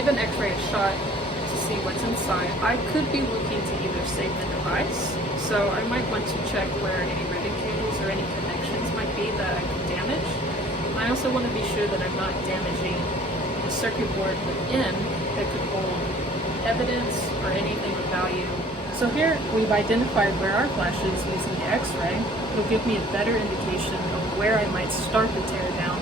give an x-ray a shot to see what's inside, I could be looking to either save the device, so I might want to check where any ribbon cables or any connections might be that I could damage. I also want to be sure that I'm not damaging the circuit board within that could hold evidence or anything of value. So here we've identified where our flash is using the x-ray. It'll give me a better indication of where I might start the teardown